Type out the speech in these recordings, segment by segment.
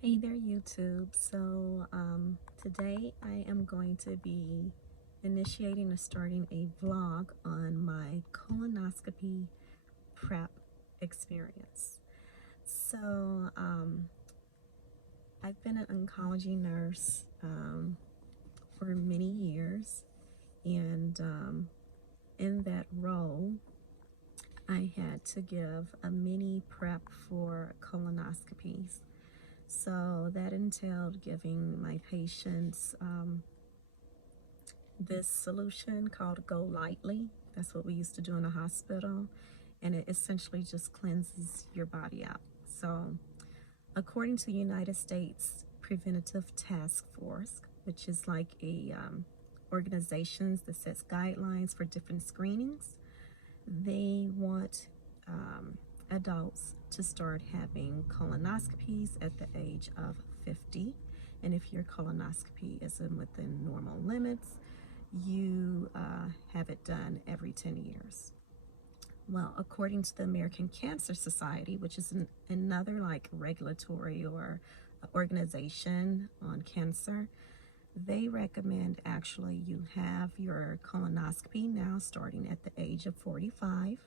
Hey there, YouTube. Today I am going to be initiating or starting a vlog on my colonoscopy prep experience. So, I've been an oncology nurse for many years, and in that role, I had to give a mini prep for colonoscopies. So that entailed giving my patients this solution called Go Lightly. That's what we used to do in the hospital, and it essentially just cleanses your body out. So, according to the United States Preventative Task Force, which is like a organization that sets guidelines for different screenings, they want adults to start having colonoscopies at the age of 50. And if your colonoscopy isn't within normal limits, you have it done every 10 years. Well, according to the American Cancer Society, which is another like regulatory or organization on cancer, they recommend actually you have your colonoscopy now starting at the age of 45.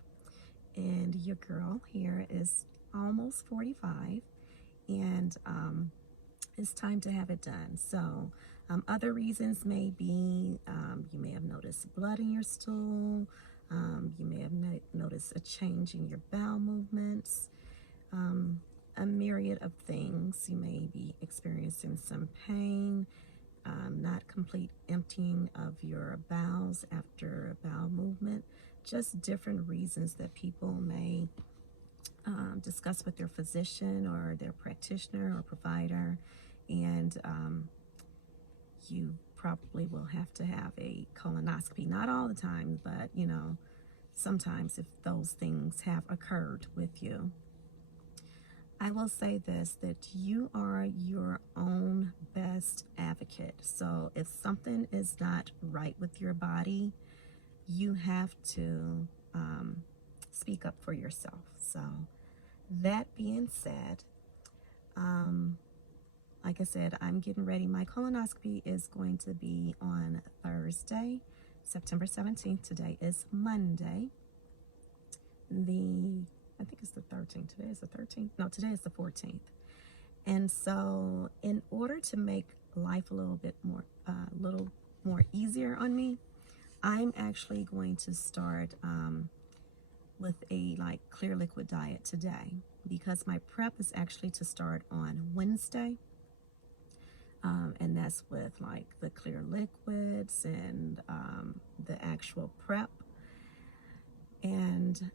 And your girl here is almost 45, and it's time to have it done. So other reasons may be you may have noticed blood in your stool, you may have noticed a change in your bowel movements, a myriad of things. You may be experiencing some pain, not complete emptying of your bowels after a bowel movement, just different reasons that people may discuss with their physician or their practitioner or provider. And you probably will have to have a colonoscopy. Not all the time, but sometimes if those things have occurred with you. I will say this, that you are your own best advocate. So if something is not right with your body, you have to speak up for yourself. So that being said, like I said, I'm getting ready. My colonoscopy is going to be on Thursday, September 17th. Today is Monday. I think it's the 13th. Today is the 13th. No, today is the 14th. And so in order to make life a little more easier on me, I'm actually going to start with a clear liquid diet today, because my prep is actually to start on Wednesday. And that's with the clear liquids and the actual prep. And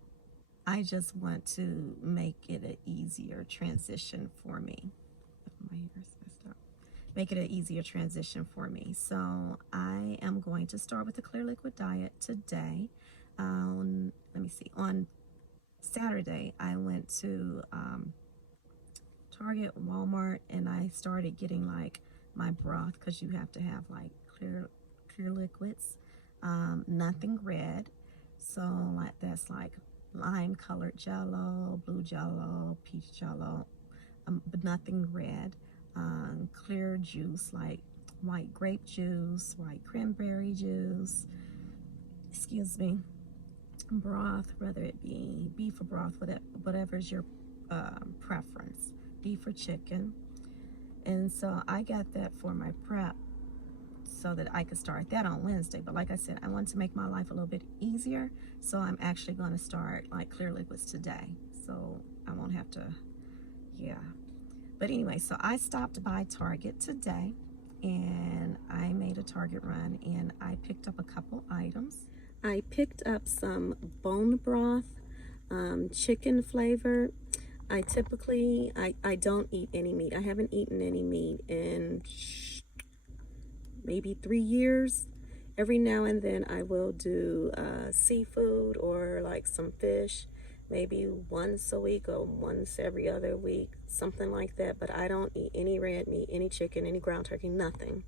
I just want to make it an easier transition for me. My hair is messed up. Make it an easier transition for me. So I am going to start with the clear liquid diet today. Let me see. On Saturday, I went to Target, Walmart, and I started getting my broth, because you have to have clear liquids. Nothing red. So that's lime colored jello, blue jello, peach jello, but nothing red. Clear juice like white grape juice, white cranberry juice, excuse me, broth, whether it be beef or broth, whatever's your preference, beef or chicken. And so I got that for my prep so that I could start that on Wednesday. But like I said, I want to make my life a little bit easier, so I'm actually going to start clear liquids today, so I won't have to, yeah. But anyway, so I stopped by Target today, and I made a Target run, and I picked up a couple items. I picked up some bone broth, chicken flavor. I typically, I don't eat any meat. I haven't eaten any meat in maybe 3 years. Every now and then I will do seafood or some fish, maybe once a week or once every other week, something like that. But I don't eat any red meat, any chicken, any ground turkey, nothing.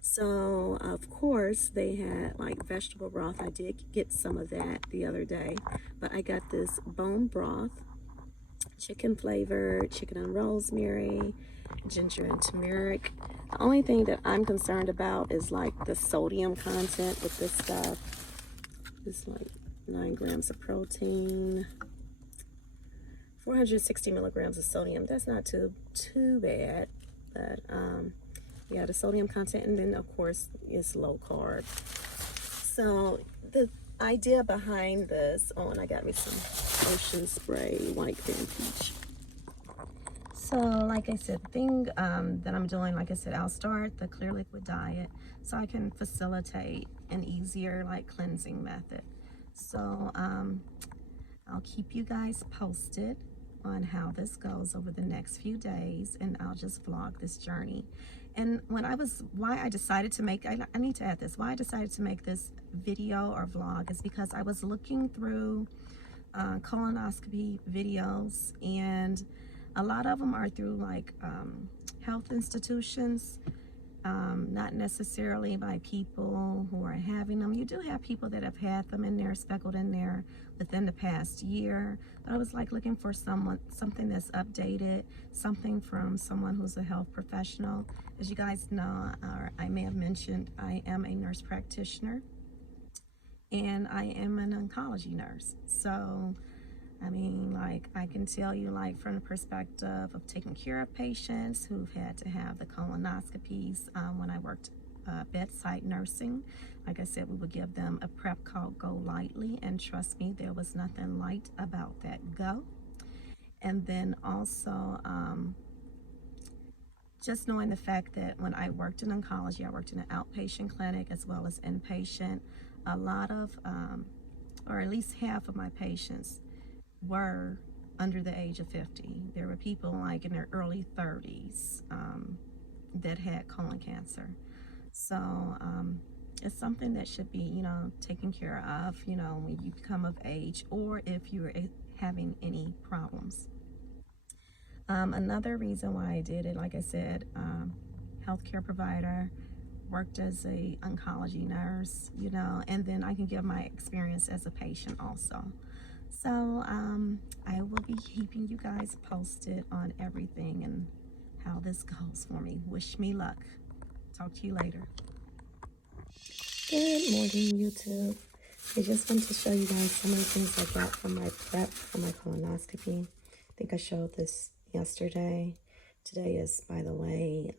So of course they had vegetable broth. I did get some of that the other day, but I got this bone broth, chicken flavored, chicken and rosemary, ginger and turmeric. The only thing that I'm concerned about is like the sodium content with this stuff. It's like 9 grams of protein, 460 milligrams of sodium. That's not too bad, but yeah, the sodium content, and then of course it's low carb. So the idea behind this, oh, and I got me some Ocean Spray White Fan Peach. So like I said, the thing that I'm doing, like I said, I'll start the clear liquid diet so I can facilitate an easier like cleansing method. So I'll keep you guys posted on how this goes over the next few days, and I'll just vlog this journey. And why I decided to make, I need to add this, why I decided to make this video or vlog is because I was looking through colonoscopy videos, and a lot of them are through like health institutions, not necessarily by people who are having them. You do have people that have had them in there, speckled in there within the past year, but I was like looking for something that's updated, something from someone who's a health professional. As you guys know, or I may have mentioned, I am a nurse practitioner and I am an oncology nurse. So I mean, like, I can tell you, like, from the perspective of taking care of patients who've had to have the colonoscopies. When I worked bedside nursing, like I said, we would give them a prep called Go Lightly, and trust me, there was nothing light about that go. And then also, just knowing the fact that when I worked in oncology, I worked in an outpatient clinic as well as inpatient. A lot of, or at least half of my patients were under the age of 50. There were people like in their early 30s that had colon cancer. So it's something that should be, you know, taken care of, you know, when you become of age, or if you're having any problems. Another reason why I did it, like I said, healthcare provider, worked as a oncology nurse, you know, and then I can give my experience as a patient also. So I will be keeping you guys posted on everything and how this goes for me. Wish me luck. Talk to you later. Good morning, YouTube. I just want to show you guys some of the things I got from my prep for my colonoscopy. I think I showed this yesterday. Today is, by the way,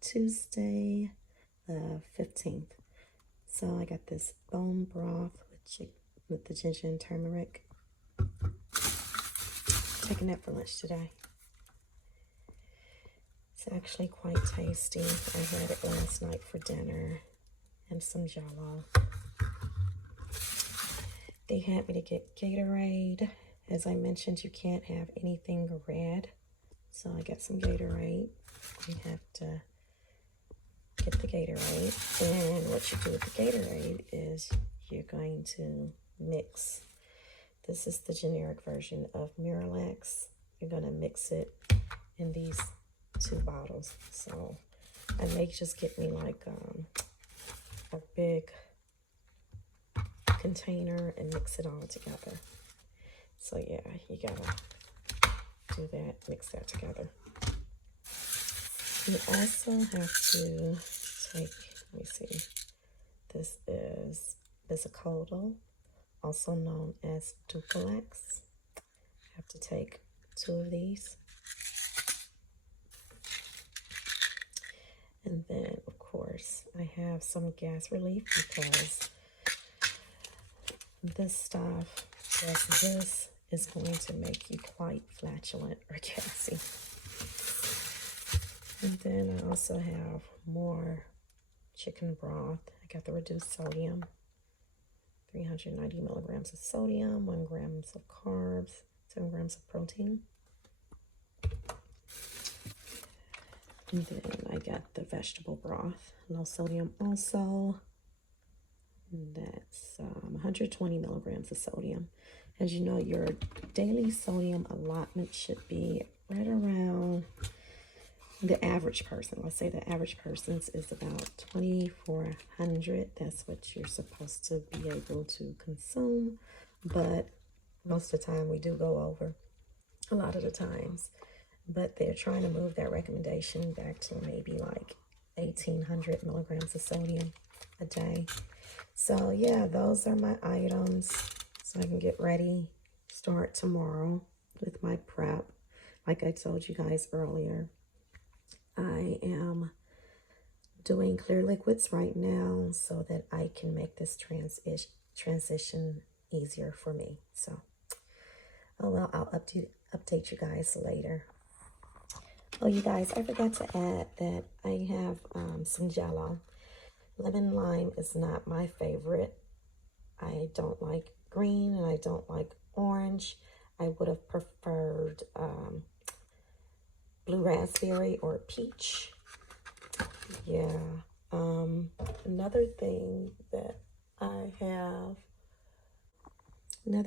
Tuesday the 15th. So I got this bone broth with the ginger and turmeric. Taking that for lunch today. It's actually quite tasty. I had it last night for dinner, and some Jell-O. They had me to get Gatorade. As I mentioned, you can't have anything red, so I got some Gatorade. You have to get the Gatorade, and what you do with the Gatorade is you're going to mix. This is the generic version of Miralax. You're going to mix it in these 2 bottles. So I may just get me like a big container and mix it all together. So yeah, you gotta do that, mix that together. You also have to take, let me see, this is Bisacodyl, also known as Duplex. I have to take 2 of these. And then, of course, I have some gas relief because this stuff, this is going to make you quite flatulent or gassy. And then I also have more chicken broth. I got the reduced sodium. 390 milligrams of sodium, 1 gram of carbs, 7 grams of protein. And then I got the vegetable broth, low sodium also. And that's 120 milligrams of sodium. As you know, your daily sodium allotment should be right around the average person. Let's say the average person's is about 2,400. That's what you're supposed to be able to consume. But most of the time we do go over, a lot of the times. but they're trying to move that recommendation back to maybe like 1,800 milligrams of sodium a day. So yeah, those are my items. So I can get ready, start tomorrow with my prep. Like I told you guys earlier, I am doing clear liquids right now so that I can make this transition easier for me. So, oh well, I'll update you guys later. Oh, you guys, I forgot to add that I have some Jello. Lemon lime is not my favorite. I don't like green and I don't like orange. I would have preferred blue raspberry or peach. Yeah. Another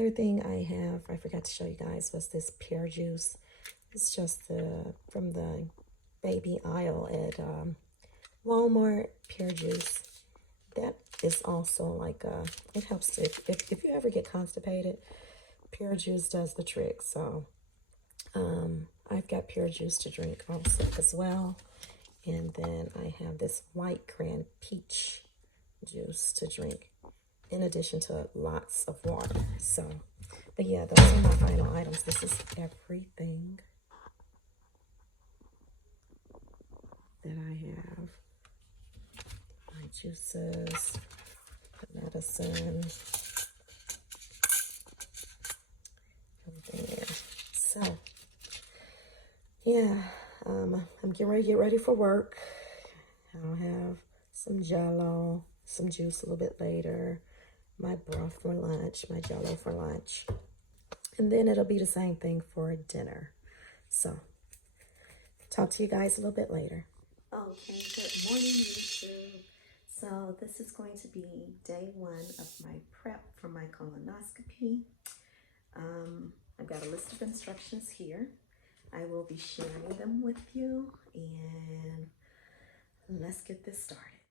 thing I have, I forgot to show you guys, was this pear juice. It's just from the baby aisle at Walmart, pear juice. That is also like it helps to, if you ever get constipated, pear juice does the trick. So I've got pear juice to drink also as well. And then I have this white cran peach juice to drink, in addition to lots of water. So, but yeah, those are my final items. This is everything that I have. My juices, the medicine, everything there. So, yeah, I'm getting ready to get ready for work. I'll have some Jello, some juice a little bit later, my broth for lunch, my Jello for lunch, and then it'll be the same thing for dinner. So, talk to you guys a little bit later. Okay, good morning, YouTube. So this is going to be day 1 of my prep for my colonoscopy. I've got a list of instructions here. I will be sharing them with you, and let's get this started.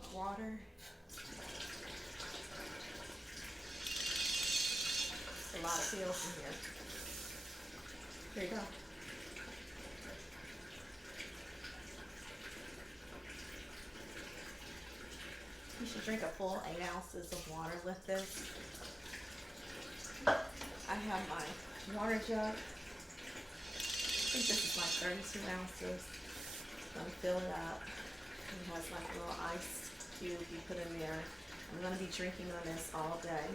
My water. A lot of pills in here. There you go. You should drink a full 8 ounces of water with this. I have my water jug. I think this is like 32 ounces. I'm gonna fill it up. It has like a little ice cube you put in there. I'm gonna be drinking on this all day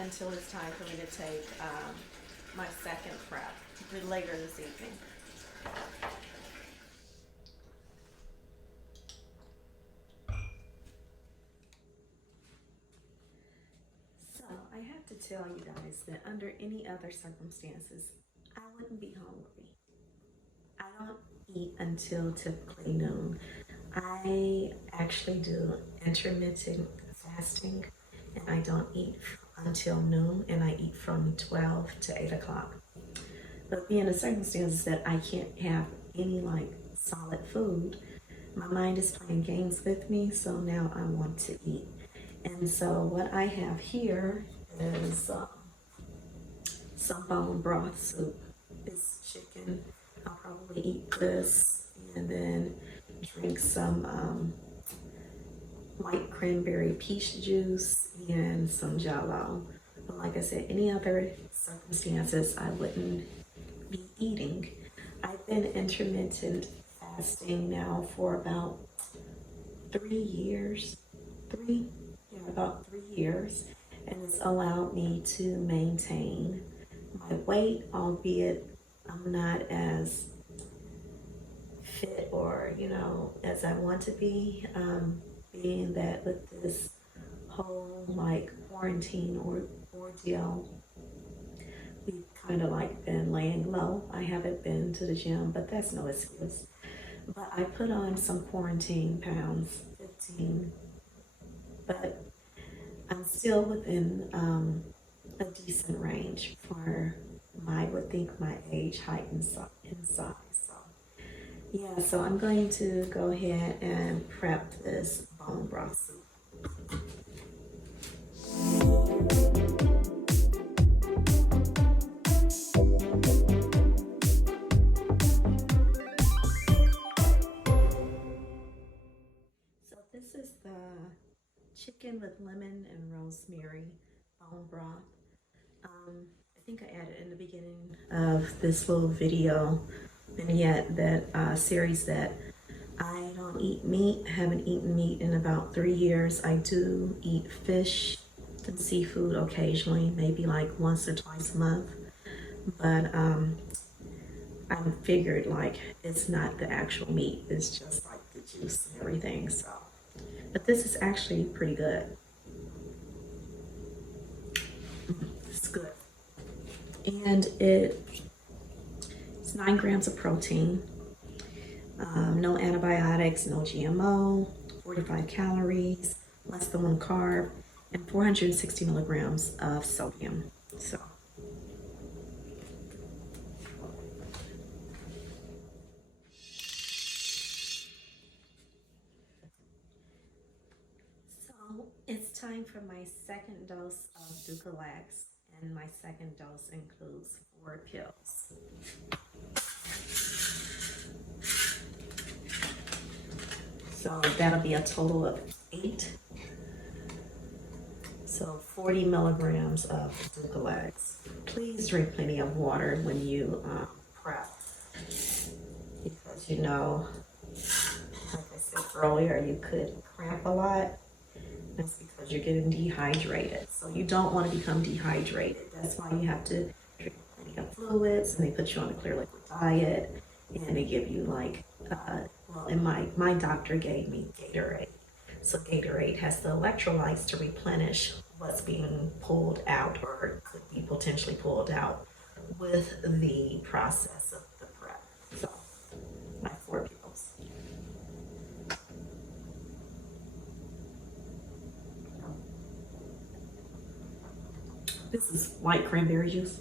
until it's time for me to take my second prep later this evening. So I have to tell you guys that under any other circumstances, I wouldn't be hungry. I don't eat until typically noon. I actually do intermittent fasting, and I don't eat until noon, and I eat from 12 to 8 o'clock. But being the circumstances that I can't have any like solid food, my mind is playing games with me, so now I want to eat. And so what I have here is some bone broth soup. It's chicken. I'll probably eat this and then drink some white cranberry peach juice and some Jello. But like I said, any other circumstances, I wouldn't be eating. I've been intermittent fasting now for about 3 years. About 3 years, and it's allowed me to maintain my weight, albeit I'm not as fit or, as I want to be, being that with this whole like quarantine or ordeal, we've kind of like been laying low. I haven't been to the gym, but that's no excuse. But I put on some quarantine pounds, 15, but I'm still within a decent range for my age, height, and size. So yeah, so I'm going to go ahead and prep this bone broth soup. So this is the chicken with lemon and rosemary bone broth. I think I added in the beginning of this little video vignette that series that I don't eat meat. Haven't eaten meat in about 3 years. I do eat fish and seafood occasionally, maybe like once or twice a month. But I figured like it's not the actual meat, it's just like the juice and everything. So, but this is actually pretty good. It's good. And it's 9 grams of protein, no antibiotics, no GMO, 45 calories, less than 1 carb, and 460 milligrams of sodium. So it's time for my second dose of Dulcolax, and my second dose includes 4 pills. So that'll be a total of 8. So 40 milligrams of Dulcolax. Please drink plenty of water when you prep, because you know, like I said earlier, you could cramp a lot. That's because you're getting dehydrated. So you don't want to become dehydrated. That's why you have to drink plenty of fluids, and they put you on a clear liquid diet, and they give you like, well, in my doctor gave me Gatorade. So Gatorade has the electrolytes to replenish what's being pulled out or could be potentially pulled out with the process of the prep. So my 4 pills. This is white cranberry juice,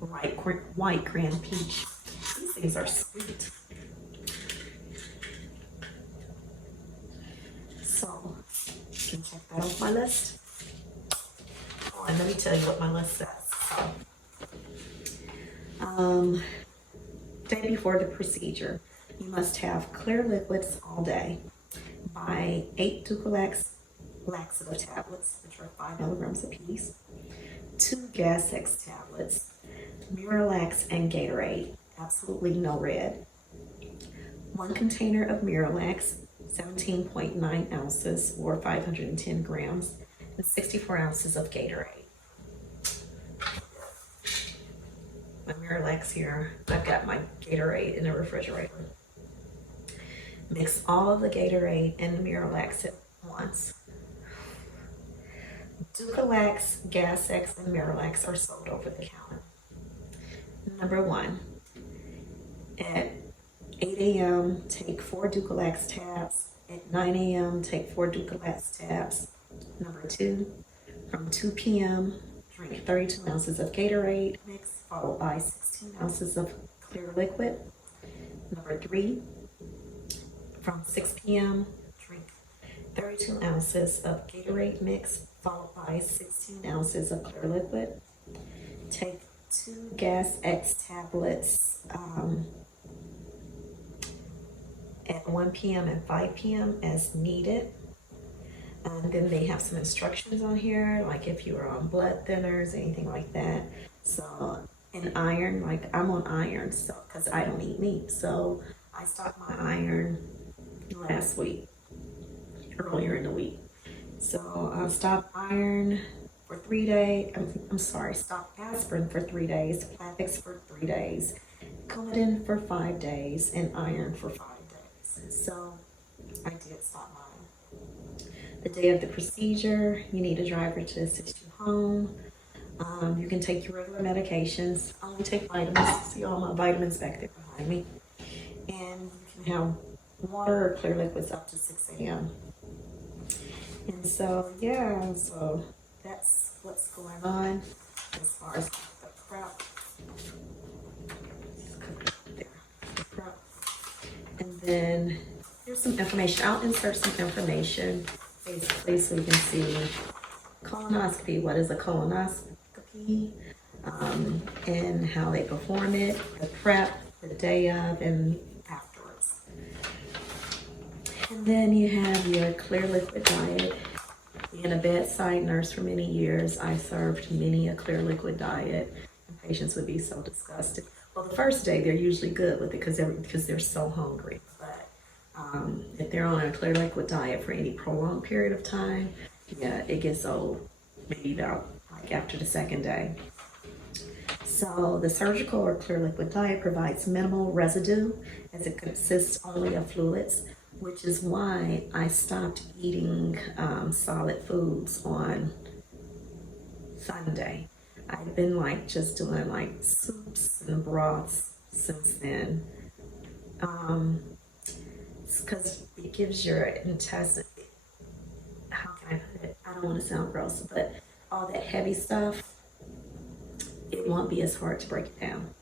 white cran peach. These things are sweet. So you can check that off my list. Oh, and let me tell you what my list says. Day before the procedure, you must have clear liquids all day. Buy 8 Dulcolax laxative tablets, which are 5 milligrams apiece, 2 Gas-X tablets, Miralax and Gatorade, absolutely no red, 1 container of Miralax, 17.9 ounces or 510 grams, and 64 ounces of Gatorade. My Miralax here, I've got my Gatorade in the refrigerator. Mix all of the Gatorade and the Miralax at once. Dulcolax, Gas-X, and Miralax are sold over the counter. Number 1, at 8 a.m., take 4 Dulcolax tabs. At 9 a.m., take 4 Dulcolax tabs. Number 2, from 2 p.m., drink 32 ounces of Gatorade mix, followed by 16 ounces of clear liquid. Number 3, from 6 p.m., drink 32 ounces of Gatorade mix, followed by 16 ounces of clear liquid. Take 2 Gas-X tablets at 1 p.m. and 5 p.m. as needed. And then they have some instructions on here, like if you are on blood thinners, anything like that. So, and iron, like I'm on iron, so because I don't eat meat. So I stopped my iron last week, earlier in the week. So I stopped iron for 3 days. Stopped aspirin for 3 days, Plavix for 3 days, Coumadin for 5 days, and iron for 5 days. So I did stop mine. The day of the procedure, you need a driver to assist you home. You can take your regular medications. I only take vitamins. See all my vitamins back there behind me. And you can have water or clear liquids up to 6 a.m. And so, yeah, so that's what's going on as far as the prep. There, the prep. And then here's some information. I'll insert some information basically so you can see colonoscopy. What is a colonoscopy? And how they perform it, the prep, the day of, and afterwards. And then you have your clear liquid diet. Being a bedside nurse for many years, I served many a clear liquid diet, and patients would be so disgusted. Well, the first day they're usually good with it because they're so hungry. But if they're on a clear liquid diet for any prolonged period of time, yeah, it gets old. Maybe about like after the second day. So the surgical or clear liquid diet provides minimal residue as it consists only of fluids, which is why I stopped eating solid foods on Sunday. I've been like just doing like soups and broths since then. It's because it gives your intestine, how can I put it? I don't want to sound gross, but all that heavy stuff, it won't be as hard to break it down.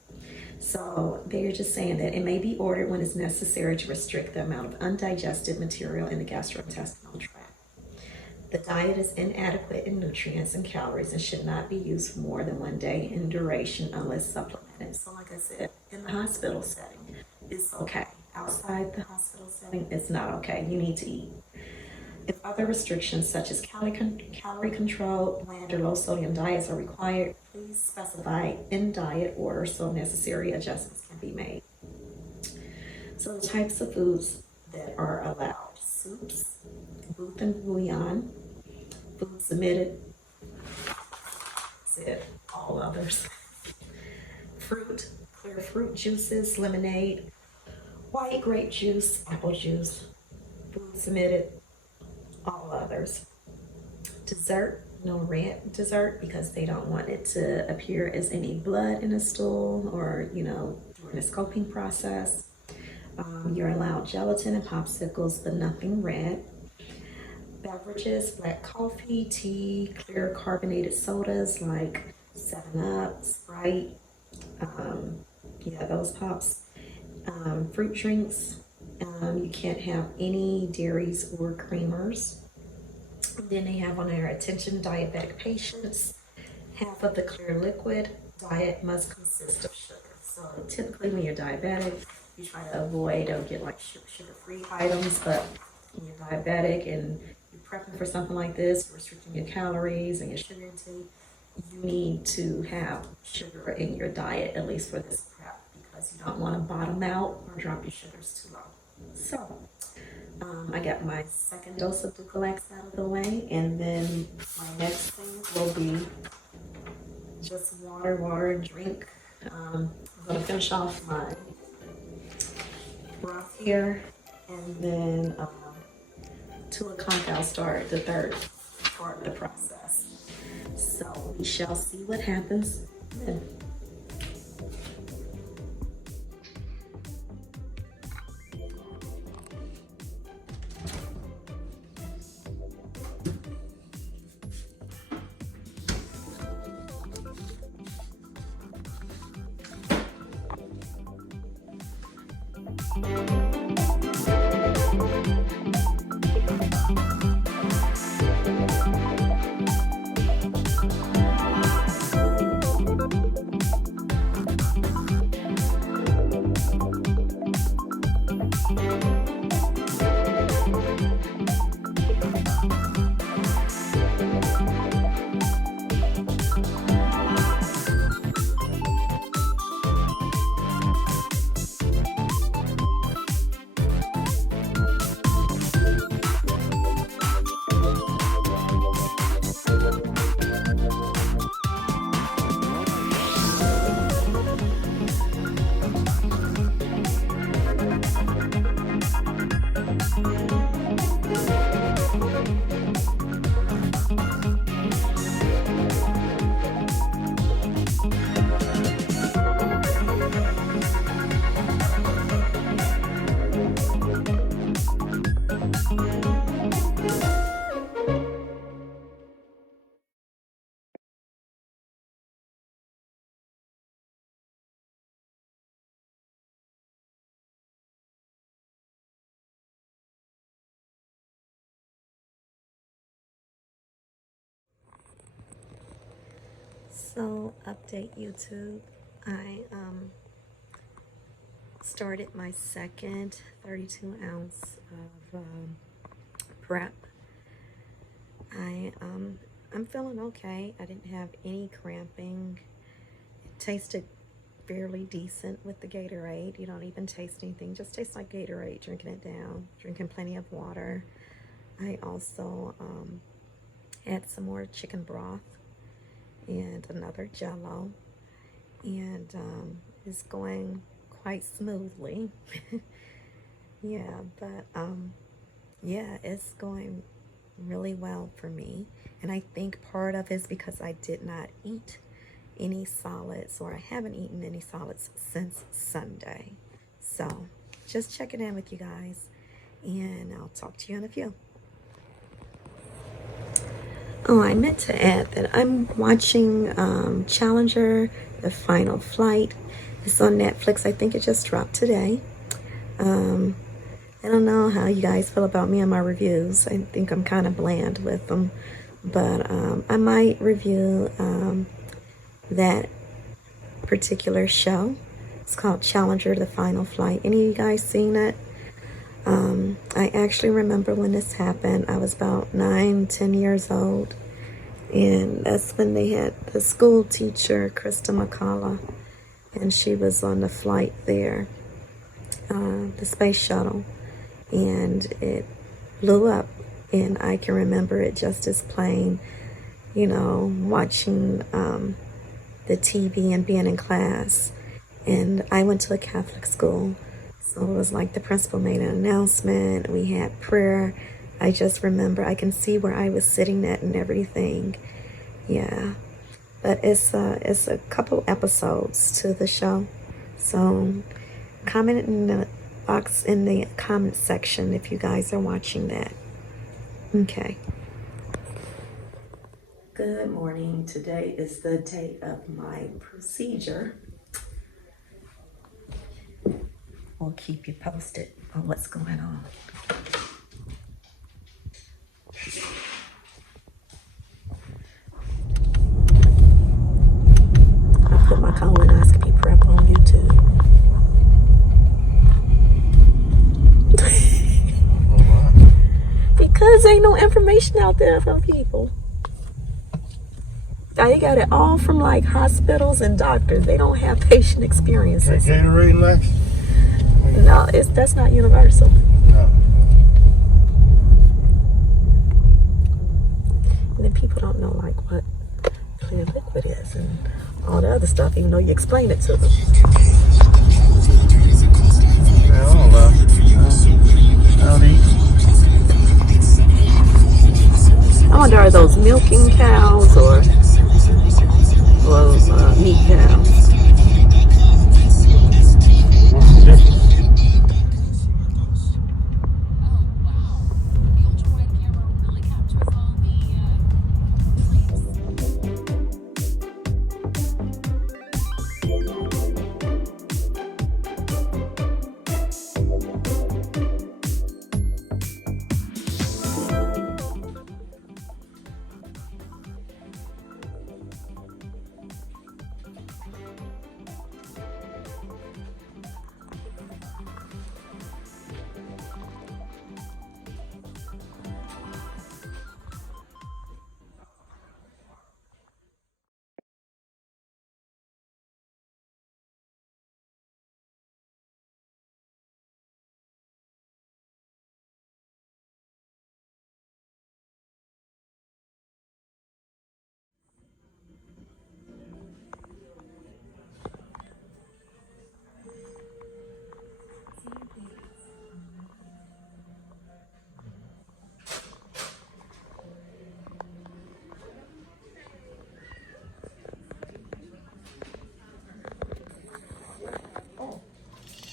So they're just saying that it may be ordered when it's necessary to restrict the amount of undigested material in the gastrointestinal tract. The diet is inadequate in nutrients and calories and should not be used for more than 1 day in duration unless supplemented. So like I said, in the hospital setting, it's okay. Outside the hospital setting, it's not okay. You need to eat. If other restrictions such as calorie control, bland or low sodium diets are required, please specify in diet order so necessary adjustments can be made. So the types of foods that are allowed: soups, broth and bouillon, food submitted, said all others, fruit, clear fruit juices, lemonade, white grape juice, apple juice, food submitted, all others. Dessert, no red dessert because they don't want it to appear as any blood in the stool or, during the scoping process. You're allowed gelatin and popsicles, but nothing red. Beverages, black coffee, tea, clear carbonated sodas like 7-Up, Sprite, those pops. Fruit drinks. You can't have any dairies or creamers. And then they have on their attention diabetic patients. Half of the clear liquid diet must consist of sugar. So typically when you're diabetic, you try to avoid or get like sugar-free items, but when you're diabetic and you're prepping for something like this, restricting your calories and your sugar intake, you need to have sugar in your diet, at least for this prep, because you don't want to bottom out or drop your sugars too low. So, I got my second dose of Ducalax out of the way, and then my next thing will be just water and drink. I'm going to finish off my broth here, and then 2 o'clock I'll start the third part of the process. So we shall see what happens then. So, update YouTube. I started my second 32 ounce of prep. I'm feeling okay. I didn't have any cramping. It tasted fairly decent with the Gatorade. You don't even taste anything, just tastes like Gatorade, drinking it down, drinking plenty of water. I also had some more chicken broth and another Jello, and it's going quite smoothly. Yeah, but yeah, it's going really well for me, and I think part of it is because I did not eat any solids, or I haven't eaten any solids since Sunday. So just checking in with you guys, and I'll talk to you in a few. Oh, I meant to add that I'm watching Challenger, the final flight. It's on Netflix. I think it just dropped today. I don't know how you guys feel about me and my reviews. I think I'm kind of bland with them, but I might review that particular show. It's called Challenger, the Final Flight. Any of you guys seen it? I actually remember when this happened. I was about 9-10 years old, and that's when they had the school teacher, Krista McCullough, and she was on the flight there, the space shuttle, and it blew up. And I can remember it just as plain, you know, watching the TV and being in class. And I went to a Catholic school, so it was like the principal made an announcement, we had prayer. I just remember, I can see where I was sitting at and everything. Yeah, but it's a couple episodes to the show, so comment in the box in the comment section if you guys are watching that. Okay. Good morning. Today is the day of my procedure. We'll keep you posted on what's going on. I put my colonoscopy prep on YouTube. Because ain't no information out there from people. They got it all from like hospitals and doctors. They don't have patient experiences. Gatorade, Lex? No, that's not universal. No. And then people don't know like what clear liquid is and all the other stuff, even though you explain it to them. Yeah, I'll eat. I wonder, are those milking cows or meat cows? What's the difference?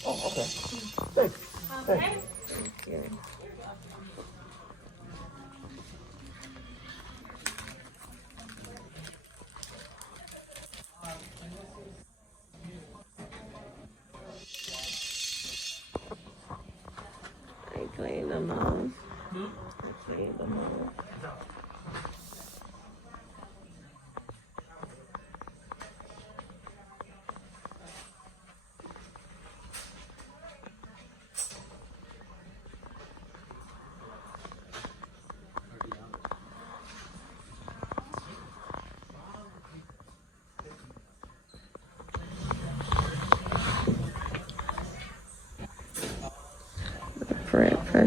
Oh, okay. Thanks. Okay. Thank you. I cleaned them all. I cleaned them all.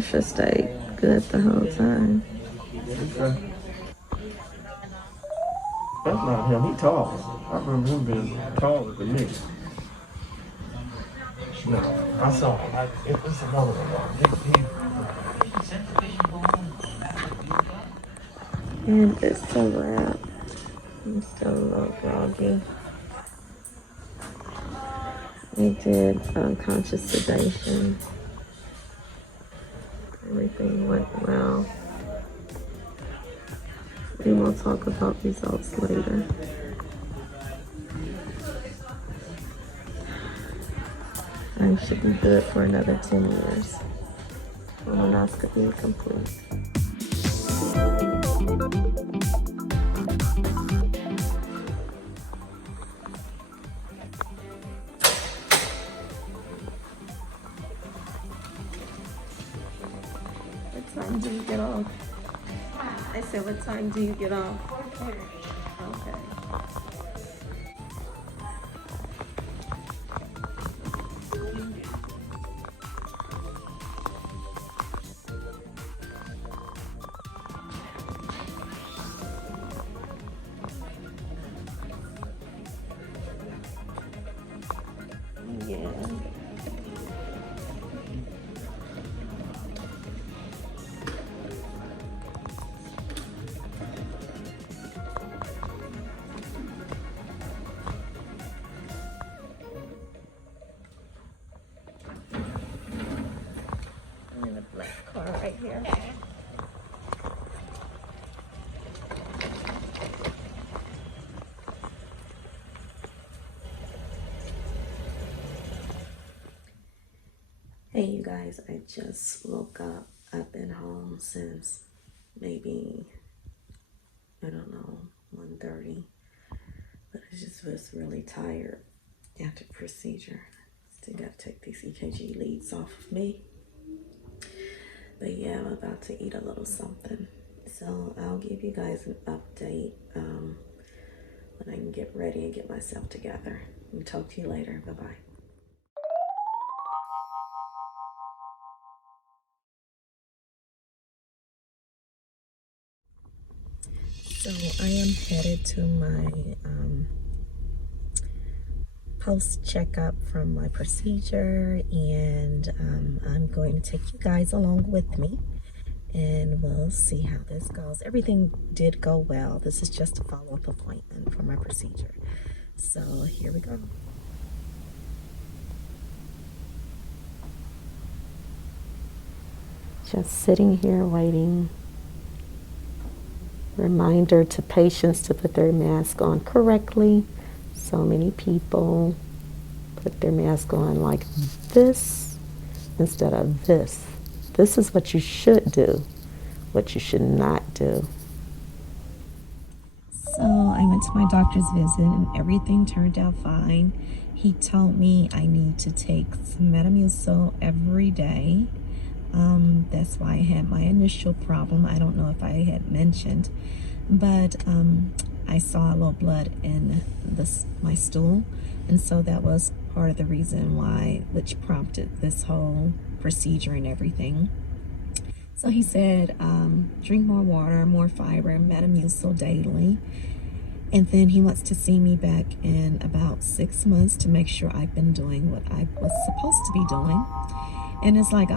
pressure stayed good the whole time. Okay. That's not him. He tall. I remember him being taller than me. No, I saw him. It was another one. And it's a wrap. I'm still a little groggy. We did unconscious sedation. Everything went well. We will talk about results later. I should be good for another 10 years. Colonoscopy complete. What time do you get off? I said, what time do you get off? Okay. Yeah. I'm in a black car right here. Hey you guys, I just woke up. I've been home since maybe, I don't know, 1:30. But I just was really tired after the procedure. Still got to take these EKG leads off of me. But yeah, I'm about to eat a little something. So I'll give you guys an update when I can get ready and get myself together. I'll talk to you later. Bye-bye. So I am headed to my post checkup from my procedure, and I'm going to take you guys along with me, and we'll see how this goes. Everything did go well. This is just a follow-up appointment for my procedure. So here we go. Just sitting here waiting. Reminder to patients to put their mask on correctly. So many people put their mask on like this instead of this. This is what you should do, what you should not do. So I went to my doctor's visit and everything turned out fine. He told me I need to take some Metamucil every day. That's why I had my initial problem. I don't know if I had mentioned, but I saw a little blood in my stool, and so that was part of the reason why, which prompted this whole procedure and everything. So he said, drink more water, more fiber, Metamucil daily. And then he wants to see me back in about 6 months to make sure I've been doing what I was supposed to be doing. And it's like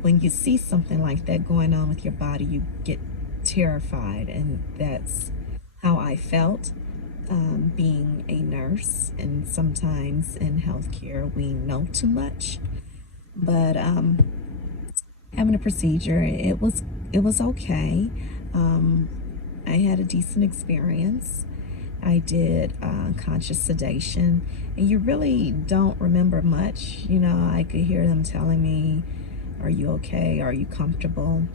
when you see something like that going on with your body, you get terrified. And that's how I felt being a nurse. And sometimes in healthcare, we know too much. But having a procedure, it was okay. I had a decent experience. I did conscious sedation, and you really don't remember much. You know, I could hear them telling me, are you okay? Are you comfortable?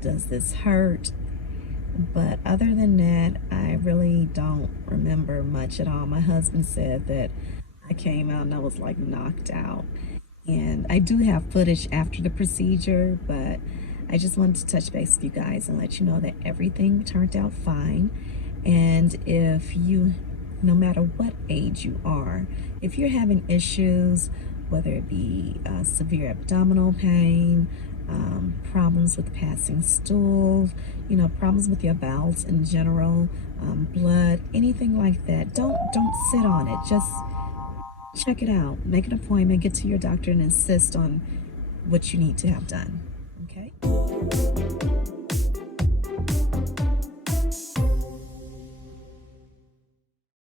Does this hurt? But other than that, I really don't remember much at all. My husband said that I came out and I was like knocked out. And I do have footage after the procedure, but I just wanted to touch base with you guys and let you know that everything turned out fine. And if you, no matter what age you are, if you're having issues whether it be severe abdominal pain, problems with passing stools, problems with your bowels in general, blood, anything like that. Don't sit on it. Just check it out. Make an appointment, get to your doctor, and insist on what you need to have done.